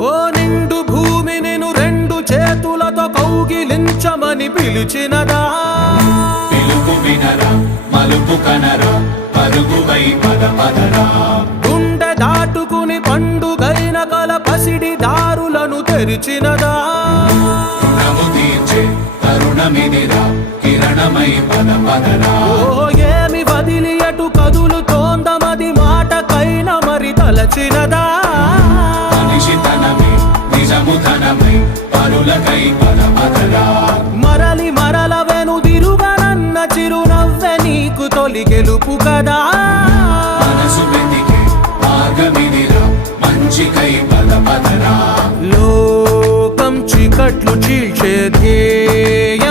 ఓ నిండు భూమి నిన్ను రెండు చేతులతో కౌగిలించమని పిలిచినదా? పిలుపు వినరా, మలుపు కనరా, పరుగువై పద పదరా. గుండె దాటుకుని పండుగైన కల పసిడి దారులను తెరిచినదా? రుణము తీర్చే తరుణమిదిరా, కిరణమై పద పదరా. ఓ ఏమి వదిలి అటు కదులుతోందమది మాటకైన మరి తలచినదా? మనిషితనమే నిజముతనమై పరులకై పద పదరా. మరలి మరల వెనుదిరుగనన్న చిరునవ్వె నీకు తొలి గెలుపు కదా? మనసు వెతికే మార్గమిదిరా, మంచికై పద పదరా. లోకం చీకట్లు చీల్చే ధ్యేయం